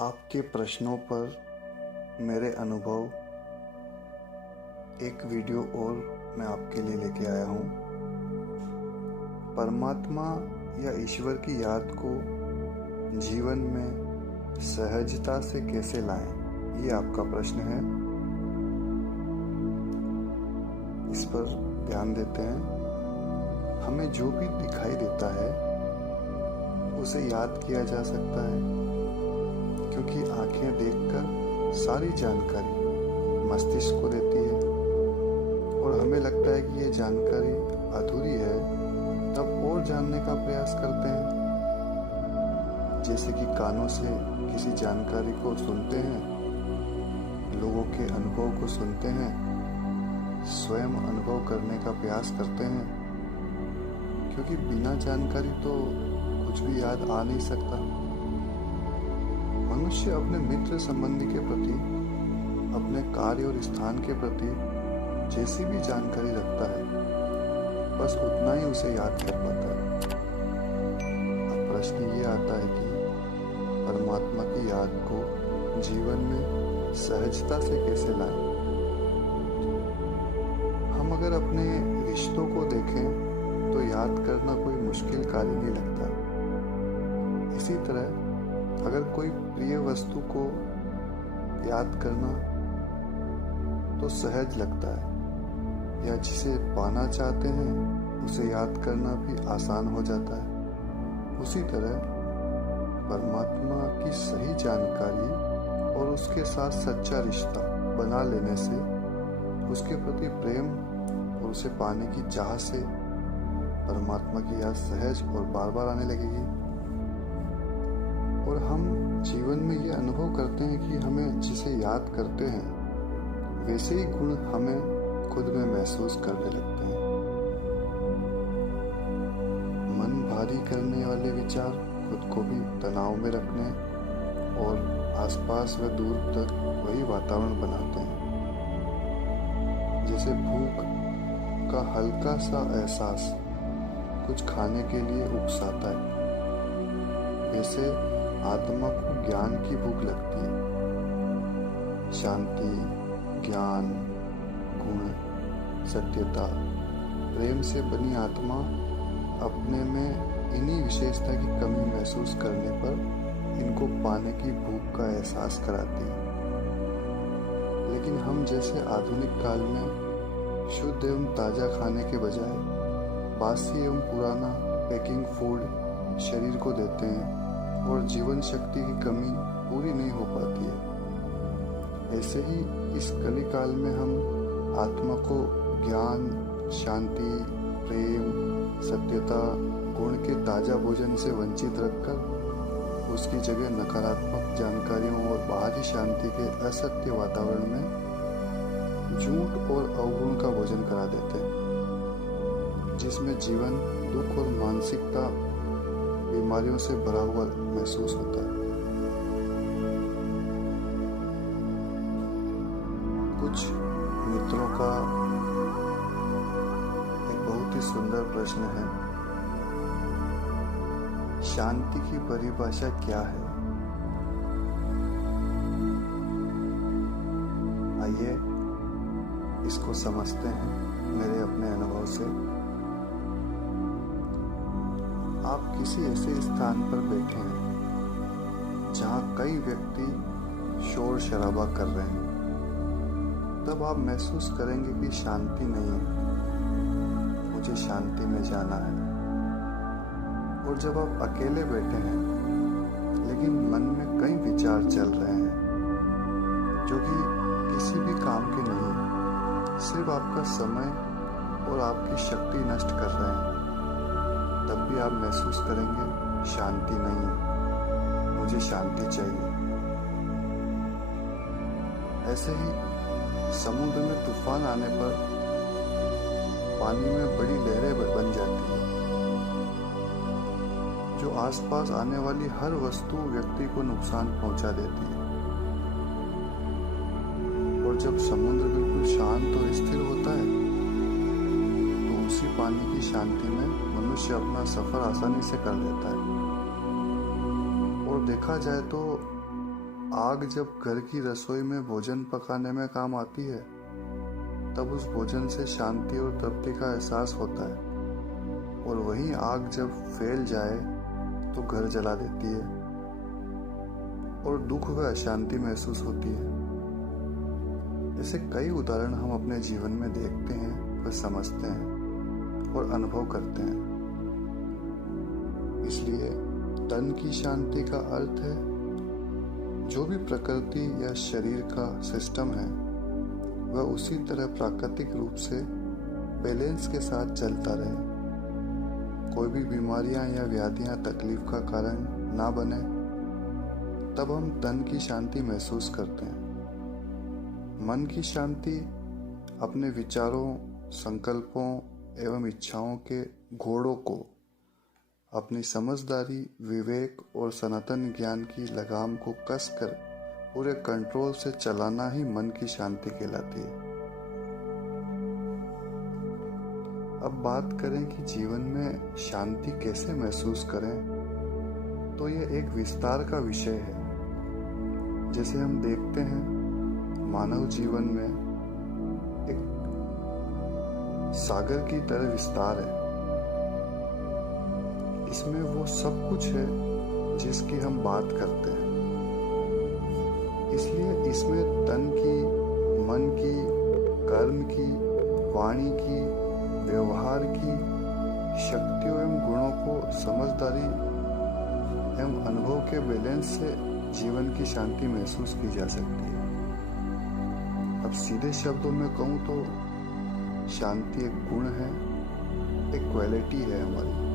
आपके प्रश्नों पर मेरे अनुभव एक वीडियो और मैं आपके लिए लेके आया हूँ। परमात्मा या ईश्वर की याद को जीवन में सहजता से कैसे लाएं, ये आपका प्रश्न है। इस पर ध्यान देते हैं। हमें जो भी दिखाई देता है उसे याद किया जा सकता है, क्योंकि आंखें देखकर सारी जानकारी मस्तिष्क को देती है और हमें लगता है कि ये जानकारी अधूरी है, तब और जानने का प्रयास करते हैं। जैसे कि कानों से किसी जानकारी को सुनते हैं, लोगों के अनुभव को सुनते हैं, स्वयं अनुभव करने का प्रयास करते हैं, क्योंकि बिना जानकारी तो कुछ भी याद आ नहीं सकता। मनुष्य अपने मित्र संबंधी के प्रति, अपने कार्य और स्थान के प्रति जैसी भी जानकारी रखता है, बस उतना ही उसे याद कर पाता है। अब प्रश्न ये आता है कि परमात्मा की याद को जीवन में सहजता से कैसे लाएं? हम अगर अपने रिश्तों को देखें तो याद करना कोई मुश्किल कार्य नहीं लगता। इसी तरह अगर कोई प्रिय वस्तु को याद करना तो सहज लगता है, या जिसे पाना चाहते हैं उसे याद करना भी आसान हो जाता है। उसी तरह परमात्मा की सही जानकारी और उसके साथ सच्चा रिश्ता बना लेने से, उसके प्रति प्रेम और उसे पाने की चाह से परमात्मा की याद सहज और बार बार आने लगेगी। और हम जीवन में ये अनुभव करते हैं कि हमें जिसे याद करते हैं वैसे ही गुण हमें खुद में महसूस करने लगते हैं। मन भारी करने वाले विचार खुद को भी तनाव में रखने और आसपास व दूर तक वही वातावरण बनाते हैं। जैसे भूख का हल्का सा एहसास कुछ खाने के लिए उकसाता है, वैसे आत्मा को ज्ञान की भूख लगती है। शांति, ज्ञान, गुण, सत्यता, प्रेम से बनी आत्मा अपने में इन्हीं विशेषता की कमी महसूस करने पर इनको पाने की भूख का एहसास कराती है। लेकिन हम जैसे आधुनिक काल में शुद्ध एवं ताज़ा खाने के बजाय बासी एवं पुराना पैकिंग फूड शरीर को देते हैं और जीवन शक्ति की कमी पूरी नहीं हो पाती है। ऐसे ही इस कलिकाल में हम आत्मा को ज्ञान, शांति, प्रेम, सत्यता, गुण के ताज़ा भोजन से वंचित रखकर उसकी जगह नकारात्मक जानकारियों और बाहरी शांति के असत्य वातावरण में झूठ और अवगुण का भोजन करा देते हैं, जिसमें जीवन दुख और मानसिकता बीमारियों से भरा हुआ महसूस होता है। कुछ मित्रों का एक बहुत ही सुंदर प्रश्न है, शांति की परिभाषा क्या है? आइए इसको समझते हैं मेरे अपने अनुभव से। आप किसी ऐसे स्थान पर बैठे हैं जहां कई व्यक्ति शोर शराबा कर रहे हैं, तब आप महसूस करेंगे कि शांति नहीं है, मुझे शांति में जाना है। और जब आप अकेले बैठे हैं लेकिन मन में कई विचार चल रहे हैं जो कि किसी भी काम के नहीं, सिर्फ आपका समय और आपकी शक्ति नष्ट कर रहे हैं, तब भी आप महसूस करेंगे शांति नहीं है, मुझे शांति चाहिए। ऐसे ही समुद्र में तूफान आने पर पानी में बड़ी लहरें बन जाती हैं, जो आसपास आने वाली हर वस्तु व्यक्ति को नुकसान पहुंचा देती है। और जब समुद्र बिल्कुल शांत और स्थिर होता है तो उसी पानी की शांति में मनुष्य अपना सफर आसानी से कर लेता है। और देखा जाए तो आग जब घर की रसोई में भोजन पकाने में काम आती है, तब उस भोजन से शांति और तृप्ति का एहसास होता है। और वही आग जब फैल जाए तो घर जला देती है और दुख व अशांति महसूस होती है। ऐसे कई उदाहरण हम अपने जीवन में देखते हैं व समझते हैं और अनुभव करते हैं। इसलिए तन की शांति का अर्थ है जो भी प्रकृति या शरीर का सिस्टम है वह उसी तरह प्राकृतिक रूप से बैलेंस के साथ चलता रहे। कोई भी बीमारियां या व्याधियां तकलीफ का कारण ना बने, तब हम तन की शांति महसूस करते हैं। मन की शांति अपने विचारों, संकल्पों एवं इच्छाओं के घोड़ों को अपनी समझदारी, विवेक और सनातन ज्ञान की लगाम को कसकर पूरे कंट्रोल से चलाना ही मन की शांति कहलाती है। अब बात करें कि जीवन में शांति कैसे महसूस करें, तो यह एक विस्तार का विषय है। जैसे हम देखते हैं मानव जीवन में एक सागर की तरह विस्तार है। इसमें वो सब कुछ है जिसकी हम बात करते हैं। इसलिए इसमें तन की, मन की, कर्म की, वाणी की, व्यवहार की शक्तियों एवं गुणों को समझदारी एवं अनुभव के बैलेंस से जीवन की शांति महसूस की जा सकती है। अब सीधे शब्दों में कहूँ तो शांति एक गुण है, एक क्वालिटी है हमारी।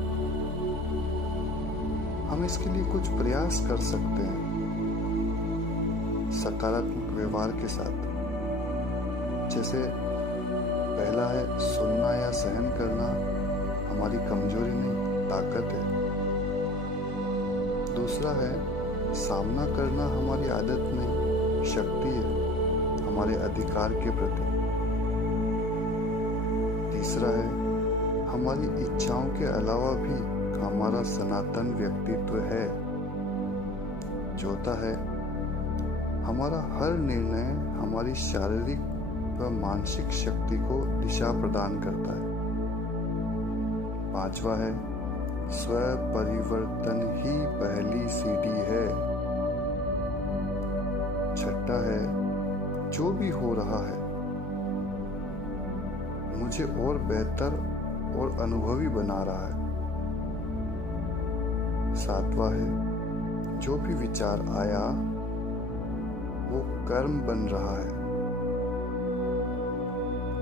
हम इसके लिए कुछ प्रयास कर सकते हैं सकारात्मक व्यवहार के साथ। जैसे पहला है सुनना या सहन करना हमारी कमजोरी नहीं, ताकत है। दूसरा है सामना करना हमारी आदत नहीं, शक्ति है हमारे अधिकार के प्रति। तीसरा है हमारी इच्छाओं के अलावा भी हमारा सनातन व्यक्तित्व है। चौथा है हमारा हर निर्णय हमारी शारीरिक व मानसिक शक्ति को दिशा प्रदान करता है। पांचवा है स्व परिवर्तन ही पहली सीढ़ी है। छठा है जो भी हो रहा है मुझे और बेहतर और अनुभवी बना रहा है। सातवां है जो भी विचार आया वो कर्म बन रहा है।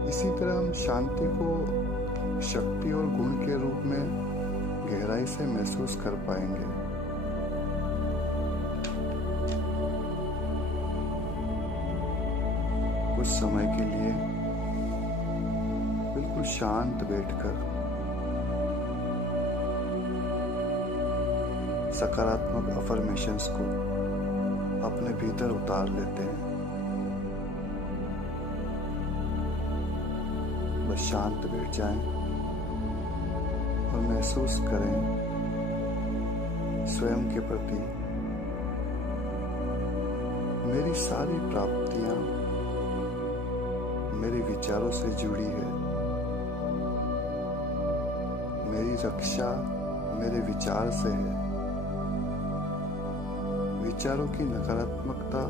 इसी तरह हम शांति को शक्ति और गुण के रूप में गहराई से महसूस कर पाएंगे। कुछ समय के लिए बिल्कुल शांत बैठकर सकारात्मक अफर्मेशंस को अपने भीतर उतार लेते हैं। बस शांत बैठ जाएं और महसूस करें स्वयं के प्रति मेरी सारी प्राप्तियां मेरे विचारों से जुड़ी है। मेरी रक्षा मेरे विचार से है। विचारों की नकारात्मकता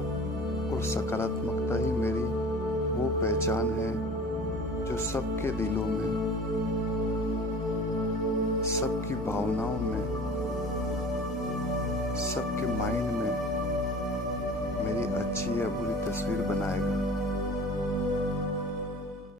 और सकारात्मकता ही मेरी वो पहचान है जो सबके दिलों में, सबकी भावनाओं में, सबके माइंड में मेरी अच्छी या बुरी तस्वीर बनाएगा।